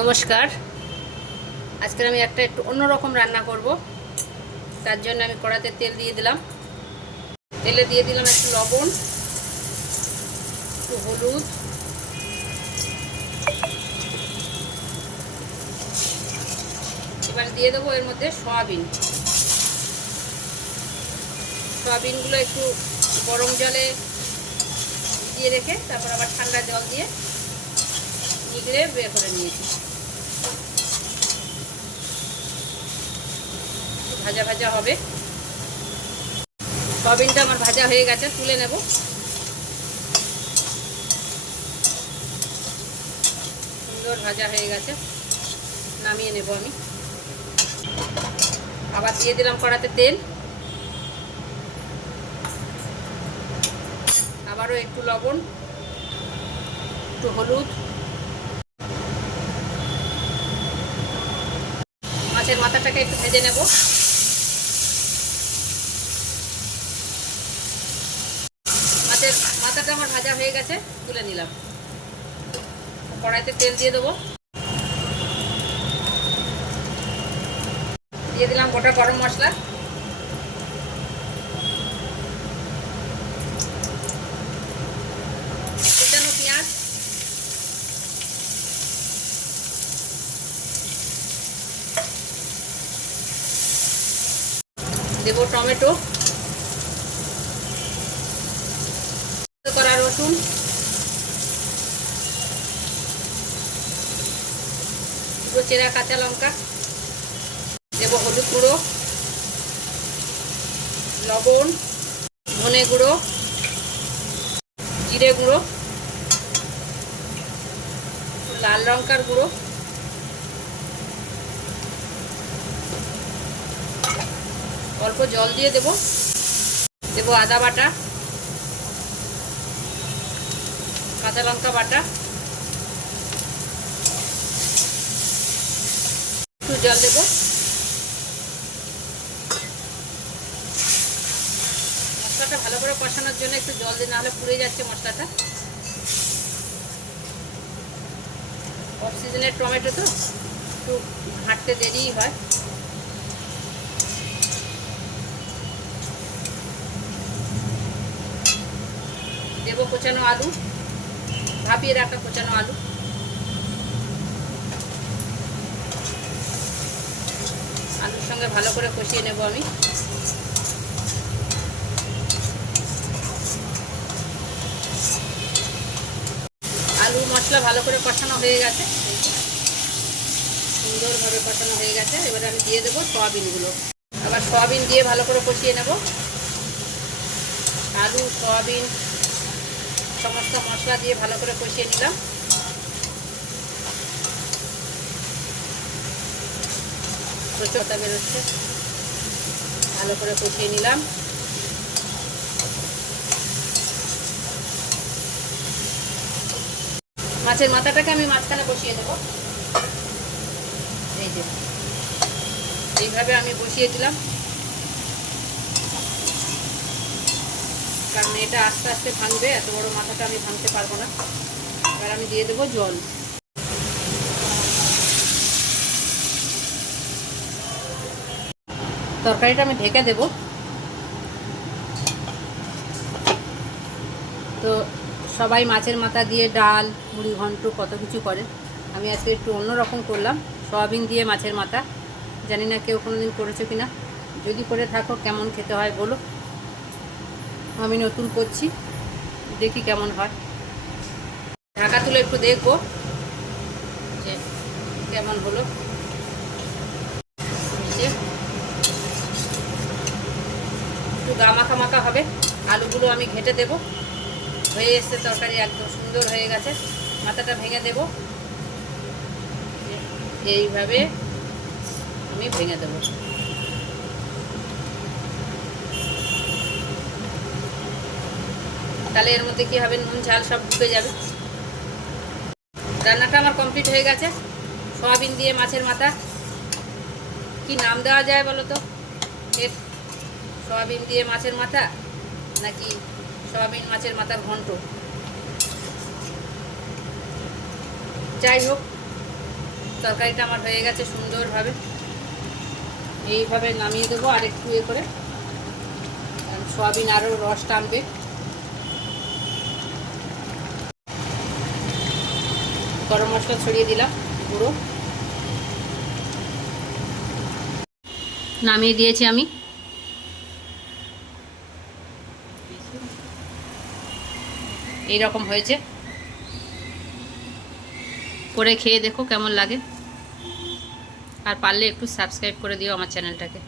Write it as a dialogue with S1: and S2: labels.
S1: নমস্কার। আজকের আমি একটা একটু অন্যরকম রান্না করব। তার জন্য আমি কড়াতে তেল দিয়ে দিলাম। তেলে দিয়ে দিলাম একটু লবণ, একটু হলুদ। এবার দিয়ে দেবো এর মধ্যে সয়াবিন। সয়াবিনগুলো একটু গরম জলে দিয়ে রেখে তারপর আবার ঠান্ডা জল দিয়ে নিগড়ে বের করে নিয়েছি। ভাজা ভাজা হবে। সয়াবিনটা আমার ভাজা হয়ে গেছে, তুলে নেব। সুন্দর ভাজা হয়ে গেছে, নামিয়ে নেব আমি। আবার দিয়ে দিলাম কড়াতে তেল। আবারও একটু লবণ, একটু হলুদ। মাছের মাথাটাকে একটু ভেজে নেব। মাছের মাথাটা আমার ভাজা হয়ে গেছে, তুলে নিলাম। কড়াইতে তেল দিয়ে দেবো। দিয়ে দিলাম গোটা গরম মশলা কুচানো পেঁয়াজ দেবো টমেটো। করা রসুন। দুটো চেরা কাঁচা লঙ্কা। দেবো হলুদ গুঁড়ো। লবণ। ধনে গুঁড়ো। জিরে গুঁড়ো। লাল লঙ্কার গুঁড়ো। অল্প জল দিয়ে দেব। দেবো আদা বাটা কাঁচা লঙ্কা বাটা। একটু জল দেবো। মশলাটা ভালো করে কষানোর জন্য একটু জল দিয়ে নাহলে পুড়ে যাচ্ছে মশলাটা। অফ সিজনের টমেটো তো, একটু ঘাঁটতে দেরিই হয়। দেবো কোচানো আলু, ভাপিয়ে রাখা কোচানো আলু। আলুর সঙ্গে ভালো করে কষিয়ে নেব আমি। আলু মশলা ভালো করে কষানো হয়ে গেছে। সুন্দরভাবে কষানো হয়ে গেছে। এবারে আমি দিয়ে দেবো সয়াবিনগুলো। আবার সয়াবিন দিয়ে ভালো করে কষিয়ে নেব। আলু, সয়াবিন সমস্ত মশলা দিয়ে ভালো করে কষিয়ে নিলাম। প্রচুরতা বেরোচ্ছে। ভালো করে কষিয়ে নিলাম। মাছের মাথাটাকে আমি মাঝখানে বসিয়ে দেবো। এই যে। এইভাবে আমি বসিয়ে দিলাম। কারণ এটা আস্তে আস্তে ভাঙবে, এত বড় মাথাটা আমি ভাঙতে পারব না। এবার আমি দিয়ে দেবো জল। তরকারিটা আমি ঢেকে দেব। তো সবাই মাছের মাথা দিয়ে ডাল, মুড়ি, ঘন্ট, কত কিছু করে। আমি আজকে একটু অন্যরকম করলাম, সয়াবিন দিয়ে মাছের মাথা। জানি না কেউ কোনো দিন করেছ কিনা। যদি করে থাকো, কেমন খেতে হয় বলো। আমি নতুন করছি। দেখি কেমন হয়। ঢাকা তুলে একটু দেখব যে কেমন হলো। একটু গা মাখা মাখা হবে। আলুগুলো আমি ঘেটে দেব। হয়ে এসছে তরকারি একদম সুন্দর হয়ে গেছে। মাথাটা ভেঙে দেব। এইভাবে আমি ভেঙে দেবো। তাহলে এর মধ্যে কি হবে? নুন, ঝাল সব ঢুকে যাবে। রান্নাটা আমার কমপ্লিট হয়ে গেছে। সয়াবিন দিয়ে মাছের মাথা। কি নাম দেওয়া যায় বলো তো? এর সয়াবিন দিয়ে মাছের মাথা নাকি সয়াবিন মাছের মাথার ঘন্ট? যাই হোক, তরকারিটা আমার হয়ে গেছে সুন্দরভাবে। এইভাবে নামিয়ে দেবো আর একটু এ করে। সয়াবিন আরও রস টানবে গরম মশলা ছড়িয়ে দিলাম পুরো নামিয়ে দিয়েছি আমি। এই রকম হয়েছে। করে খেয়ে দেখো কেমন লাগে। আর পারলে একটু সাবস্ক্রাইব করে দিও আমার চ্যানেলটাকে